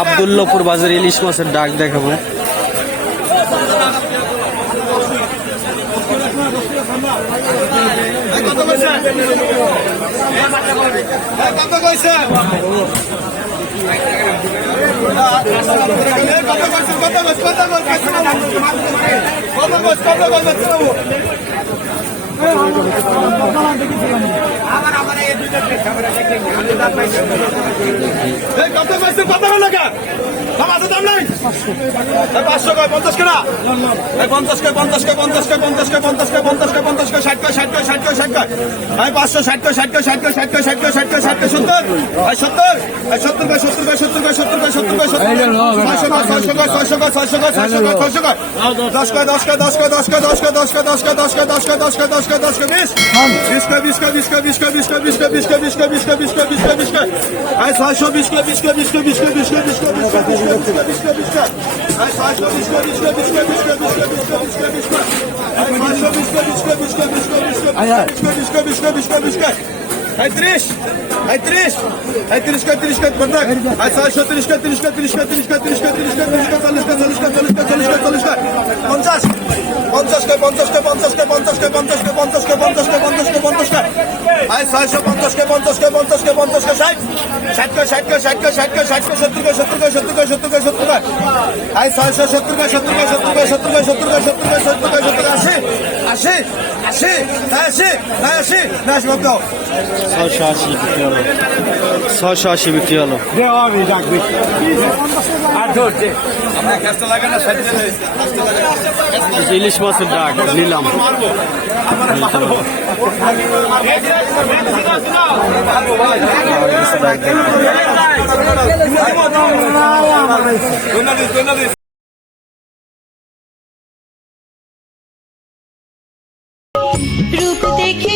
আবদুল্লাপুর বাজারে ইলিশ মাছের ডাক দেখাবো কত কত পাইছে কত টাকা আমার তো দাম নাই? পাঁচশো কয় পঞ্চাশ কেনা পঞ্চাশ কয় পঞ্চাশ কয় পঞ্চাশ কয় পঞ্চাশ কয় পঞ্চাশ কয় পঞ্চাশ কয় পঞ্চাশ কয় ষাট কয় ষাট কয় ষাট কয় ষাট কয় এই পাঁচশো ষাট কয় ষাট কয় ষাট কয় ষাট কয় ষাট কয় ষাট কয় ষাট কয় সত্তর এই সত্তর এই সত্তর কয় সত্তর কয় সত্তর কয় সত্তর কয় সত্তর কয় সত্তর কয় ছয়শো কয় ছয়শো কয় ছয়শো কয় ছয়শো কয় ছয়শো কয় দশ কয় দশ কয় দশ কয় দশ কয় দশ কয় দশ কয় দশ কয় দশ কয় দশ কয় দশ কয় দশ কয় দশ কয় বিশ বিশ কয় বিশ কয় বিশ কয় বিশ কয় বিশ কয় বিশ কয় বিশ কয় বিশ কয় বিশ কয় বিশ কয় বিশ কয় বিশ কয় এই ছয়শো বিশ কয় বিশ কয় বিশ কয় বিশ কয় বিশ কয় বিশ কয় বিশ কয় বিশ কয় বিশ কয় বিশ কয় বিশ কয় এই ছয়শো বিশ কয় বিশ কয় বিশ কয় বিশ কয় বিশ কয় বিশ কয় বিশ কয় বিশ কয় এই ছয়শো বিশ কয় বিশ কয় বিশ কয় বিশ কয় বিশ কয় বিশ কয় বিশ কয় বিশ কয় বিশ কয় বিশ কয় এই ত্রিশ এই ত্রিশ এই ত্রিশ কয় ত্রিশ কয় পঞ্চাশটা পঞ্চাশটা পঞ্চাশটা পঞ্চাশটা পঞ্চাশটা পঞ্চাশটা পঞ্চাশটা পঞ্চাশটা আয় ছয়শো পঞ্চাশকে পঞ্চাশকে পঞ্চাশ কয় পঞ্চাশ কয় পঞ্চাশ কয় ষাট ষাটকে ষাটকে ষাটকে ষাটকে ষাটকে সত্তরকে সত্তরকে সত্তরকে সত্তরকে সত্তরকে আয় ছয়শো সত্তর কয় সত্তর কয় সত্তর কয় সত্তর কয় Naşi, Naşi, Naşi, Naşi, Naşi Bokdo. Sağ şaşıyı bükleyelim. Sağ şaşıyı bükleyelim. Devam edecek bir. Adorte. Ama kasta lagana sadece kasta lagana. İliş masum dag, lilam. Gönderiz, gönderiz. রূপ দেখে